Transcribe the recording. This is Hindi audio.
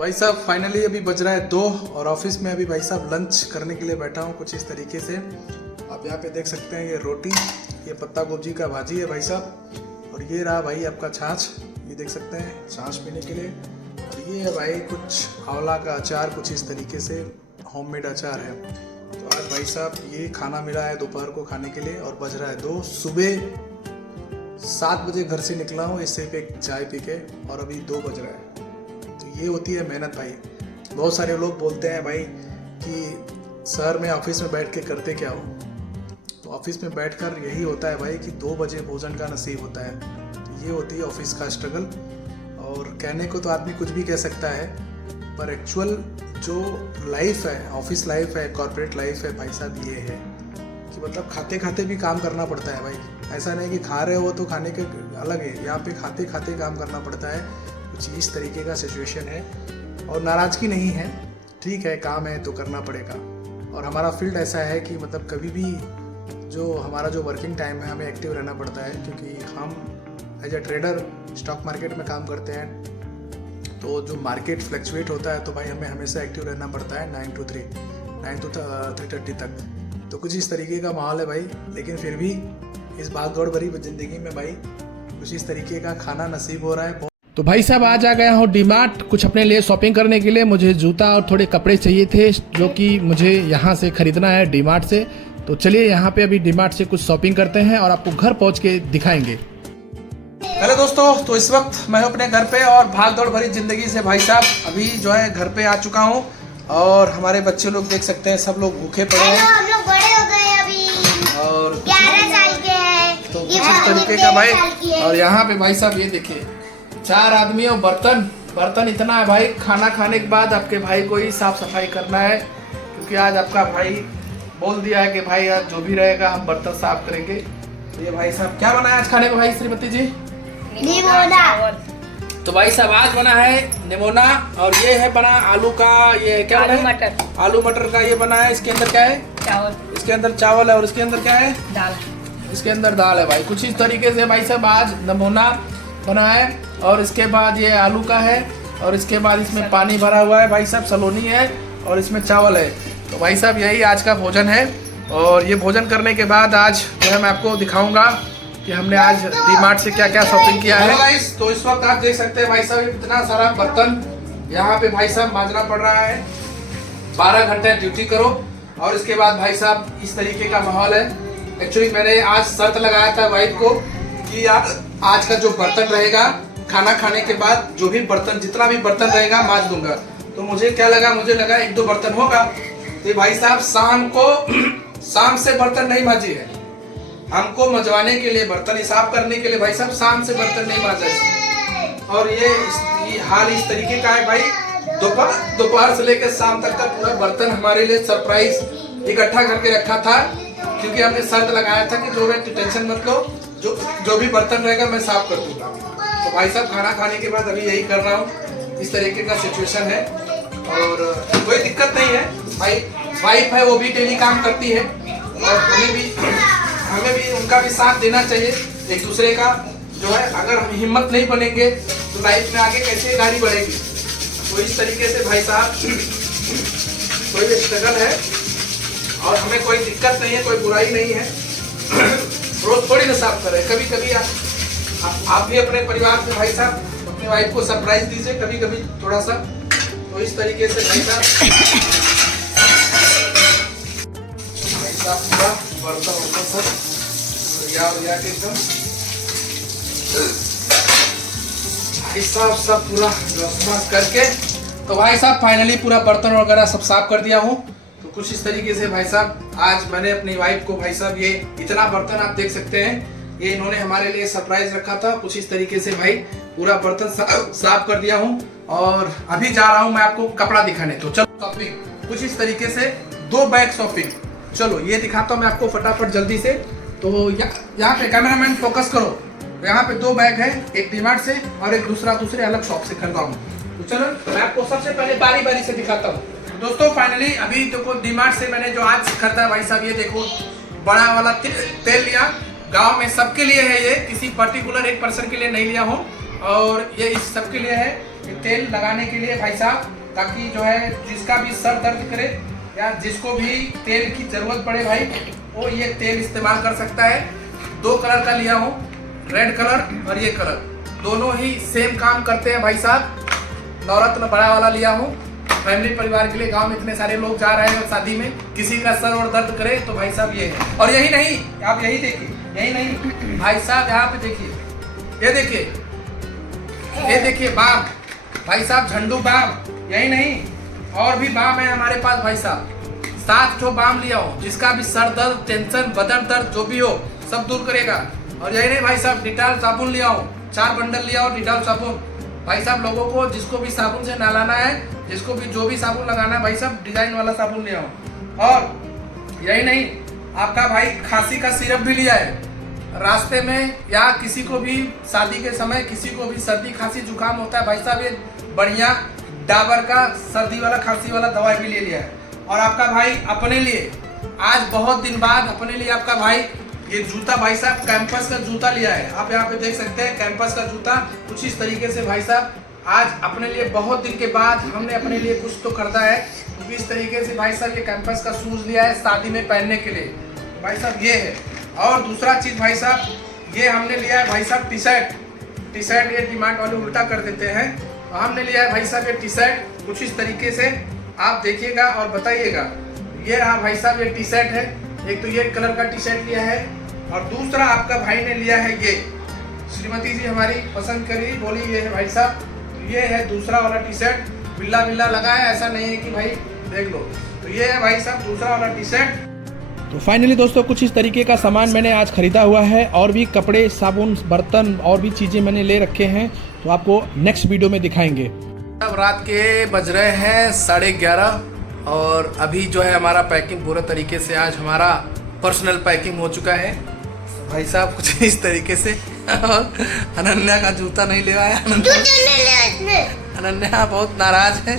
भाई साहब फाइनली अभी बज रहा है 2 और ऑफिस में अभी भाई साहब लंच करने के लिए बैठा हूँ कुछ इस तरीके से। आप यहाँ पे देख सकते हैं ये रोटी, ये पत्ता गोभी का भाजी है भाई साहब, और ये रहा भाई आपका छाछ, ये देख सकते हैं छाछ पीने के लिए। और ये है भाई कुछ आंवला का अचार, कुछ इस तरीके से होममेड अचार है। तो आज भाई साहब ये खाना मिला है दोपहर को खाने के लिए और बज रहा है 2। सुबह 7 बजे घर से निकला हूँ इससे पे चाय पी के और अभी 2 बज रहा है। तो ये होती है मेहनत भाई। बहुत सारे लोग बोलते हैं भाई कि शहर में ऑफिस में बैठ के करते क्या हो, तो ऑफिस में बैठकर यही होता है भाई कि 2 बजे भोजन का नसीब होता है। तो ये होती है ऑफिस का स्ट्रगल। और कहने को तो आदमी कुछ भी कह सकता है, पर एक्चुअल जो लाइफ है, ऑफिस लाइफ है, कॉर्पोरेट लाइफ है भाई साहब, ये है कि मतलब खाते खाते भी काम करना पड़ता है भाई। ऐसा नहीं कि खा रहे हो तो खाने के अलग है, यहाँ पे खाते खाते काम करना पड़ता है। कुछ इस तरीके का सिचुएशन है और नाराज़गी नहीं है, ठीक है काम है तो करना पड़ेगा। और हमारा फील्ड ऐसा है कि मतलब कभी भी जो हमारा जो वर्किंग टाइम है हमें एक्टिव रहना पड़ता है, क्योंकि हम as a trader stock market में काम करते हैं। तो जो मार्केट फ्लक्चुएट होता है तो भाई हमें हमेशा एक्टिव रहना पड़ता है 9 to 3:30 तक। तो कुछ इस तरीके का माहौल है भाई, लेकिन फिर भी इस भागदौड़ भरी ज़िंदगी में भाई कुछ इस तरीके का खाना नसीब हो रहा है। तो भाई साहब आज आ गया हूँ डीमार्ट कुछ अपने लिए शॉपिंग करने के लिए। मुझे जूता और थोड़े कपड़े चाहिए थे जो कि मुझे यहाँ से खरीदना है डीमार्ट से। तो चलिए यहाँ पे अभी डीमार्ट से कुछ शॉपिंग करते हैं और आपको घर पहुँच के दिखाएंगे। हेलो दोस्तों, तो इस वक्त मैं अपने घर पे और भाग दौड़ भरी ज़िंदगी से भाई साहब अभी जो है घर पे आ चुका हूँ। और हमारे बच्चे लोग देख सकते हैं, सब लोग भूखे पड़े हैं। हम लोग बड़े हो गए अभी और 11 साल के हैं। तो कुछ इस तरीके का भाई। और यहाँ पे भाई साहब ये देखिए 4 आदमी और बर्तन इतना है भाई। खाना खाने के बाद आपके भाई को ही साफ सफाई करना है, क्योंकि आज आपका भाई बोल दिया है कि भाई आज जो भी रहेगा हम बर्तन साफ करेंगे। तो ये भाई साहब क्या बना है आज खाने में भाई श्रीमती जी? निमोना। तो भाई साहब आज बना है निमोना, और ये है बना आलू का, ये क्या बना है? आलू मटर का ये बना है। इसके अंदर क्या है? चावल। इसके अंदर चावल है और इसके अंदर क्या है? दाल। इसके अंदर दाल है भाई। कुछ इस तरीके से भाई साहब आज नमूना बना है। और इसके बाद ये आलू का है और इसके बाद इसमें पानी भरा हुआ है भाई साहब, सलोनी है और इसमें चावल है। तो भाई साहब यही आज का भोजन है। और ये भोजन करने के बाद आज जो है मैं आपको दिखाऊंगा कि हमने आज डीमार्ट से क्या क्या शॉपिंग किया है। गाइस तो इस वक्त आप देख सकते हैं भाई साहब इतना सारा बर्तन यहाँ पे भाई साहब मांजना पड़ रहा है। 12 घंटे ड्यूटी करो और इसके बाद भाई साहब इस तरीके का माहौल है। एक्चुअली मैंने आज शर्त लगाया था वाइफ को कि यार आज का जो बर्तन रहेगा खाना खाने के बाद, जो भी बर्तन जितना भी बर्तन रहेगा मांज दूंगा। तो मुझे क्या लगा, मुझे लगा 1-2 बर्तन होगा। तो भाई साहब शाम से बर्तन नहीं मांजी है, हमको मजवाने के लिए बर्तन साफ करने के लिए भाई साहब शाम से बर्तन नहीं मांजा इसने। और ये हाल इस तरीके का है भाई, दोपहर से लेकर शाम तक का पूरा बर्तन हमारे लिए सरप्राइज इकट्ठा करके रखा था, क्योंकि हमने शर्त लगाया था कि जो है टेंशन मत लो, जो भी बर्तन रहेगा मैं साफ कर दूंगा। तो भाई साहब खाना खाने के बाद अभी यही कर रहा हूँ, इस तरीके का सिचुएशन है। और कोई दिक्कत नहीं है भाई, वाइफ है वो भी डेली काम करती है और हमें भी उनका भी साथ देना चाहिए एक दूसरे का। जो है अगर हम हिम्मत नहीं बनेंगे तो लाइफ में आगे कैसे गाड़ी बढ़ेगी। तो इस तरीके से भाई साहब कोई स्ट्रगल है और हमें कोई दिक्कत नहीं है, कोई बुराई नहीं है। रोज थोड़ी ना साफ करें, कभी कभी आप भी अपने परिवार से भाई साहब अपने वाइफ को सरप्राइज दीजिए कभी कभी थोड़ा सा। तो इस तरीके से भाई साहब पूरा बर्तन सब या के एकदम भाई साहब सब पूरा रसमास करके। तो भाई साहब फाइनली पूरा बर्तन वगैरह सब साफ कर दिया हूँ। तो कुछ इस तरीके से भाई साहब आज मैंने अपनी वाइफ को भाई साहब ये इतना बर्तन आप देख सकते हैं, ये इन्होंने हमारे लिए सरप्राइज रखा था। कुछ इस तरीके से भाई पूरा बर्तन साफ कर दिया हूँ और अभी जा रहा हूँ मैं आपको कपड़ा दिखाने। तो चलो शॉपिंग कुछ इस तरीके से 2 बैग शॉपिंग। चलो ये दिखाता हूँ मैं आपको फटाफट जल्दी से। तो यहाँ पे कैमरामैन फोकस करो, यहाँ पे 2 बैग है, एक डीमार्ट से और एक दूसरे अलग शॉप से खरीदा हूँ। तो चलो मैं आपको सबसे पहले बारी बारी से दिखाता हूँ। दोस्तों फाइनली अभी देखो डीमार्ट से मैंने जो आज खरीदा भाई साहब, ये देखो बड़ा वाला तेल लिया। गांव में सबके लिए है, ये किसी पर्टिकुलर एक पर्सन के लिए नहीं लिया हूँ और ये इस सबके लिए है। ये तेल लगाने के लिए भाई साहब, ताकि जो है जिसका भी सर दर्द करे या जिसको भी तेल की जरूरत पड़े भाई, वो ये तेल इस्तेमाल कर सकता है। 2 कलर का लिया हूँ, रेड कलर और ये कलर, दोनों ही सेम काम करते हैं भाई साहब। नवरत्न बड़ा वाला लिया हूँ फैमिली परिवार के लिए। गांव में इतने सारे लोग जा रहे हैं शादी में, किसी का सर और दर्द करे तो भाई साहब ये है। और यही नहीं, आप यही देखिए, यही नहीं भाई साहब, यहाँ पे देखिए, ये देखिए, ये देखिए बाम भाई साहब, झंडू बाम। यही नहीं, और भी बाम है हमारे पास भाई साहब। 7 ठो बाम लिया हूँ, जिसका भी सर दर्द, टेंशन, बदन दर्द जो भी हो सब दूर करेगा। और यही नहीं भाई साहब, डिटॉल साबुन लिया हूँ, 4 बंडल लिया हूँ डिटॉल साबुन भाई साहब। लोगों को जिसको भी साबुन से नहलाना है, जिसको भी जो भी साबुन लगाना है भाई साहब, डिजाइन वाला साबुन लिया हूँ। और यही नहीं, आपका भाई खांसी का सिरप भी लिया है। रास्ते में या किसी को भी शादी के समय किसी को भी सर्दी खांसी जुकाम होता है भाई साहब, ये बढ़िया डाबर का सर्दी वाला खांसी वाला दवाई भी ले लिया है। और आपका भाई अपने लिए आज बहुत दिन बाद अपने लिए आपका भाई ये जूता भाई साहब, कैंपस का जूता लिया है। आप यहाँ पे देख सकते हैं कैंपस का जूता कुछ इस तरीके से भाई साहब। आज अपने लिए बहुत दिन के बाद हमने अपने लिए कुछ तो खरीदा है, तो इस तरीके से भाई साहब ये कैंपस का शूज लिया है शादी में पहनने के लिए भाई साहब, ये है। और दूसरा चीज़ भाई साहब, ये हमने लिया है भाई साहब टी शर्ट। ये डिमांड वाले उल्टा कर देते हैं, हमने लिया है भाई साहब ये टी शर्ट कुछ इस तरीके से। आप देखिएगा और बताइएगा। ये रहा भाई साहब, ये टी शर्ट है। एक तो ये कलर का टी शर्ट लिया है, और दूसरा आपका भाई ने लिया है ये, श्रीमती जी हमारी पसंद करी, बोली ये है भाई साहब, ये है दूसरा वाला टी शर्ट। बिल्ला बिल्ला लगा है, ऐसा नहीं है कि भाई देख लो। तो ये है भाई साहब दूसरा वाला टी शर्ट। तो फाइनली दोस्तों कुछ इस तरीके का सामान मैंने आज ख़रीदा हुआ है, और भी कपड़े, साबुन, बर्तन और भी चीज़ें मैंने ले रखे हैं, तो आपको नेक्स्ट वीडियो में दिखाएंगे। अब रात के बज रहे हैं 11:30, और अभी जो है हमारा पैकिंग पूरे तरीके से आज हमारा पर्सनल पैकिंग हो चुका है भाई साहब, कुछ इस तरीके से। और अनन्या का जूता नहीं ले आया, अनन्या बहुत नाराज है।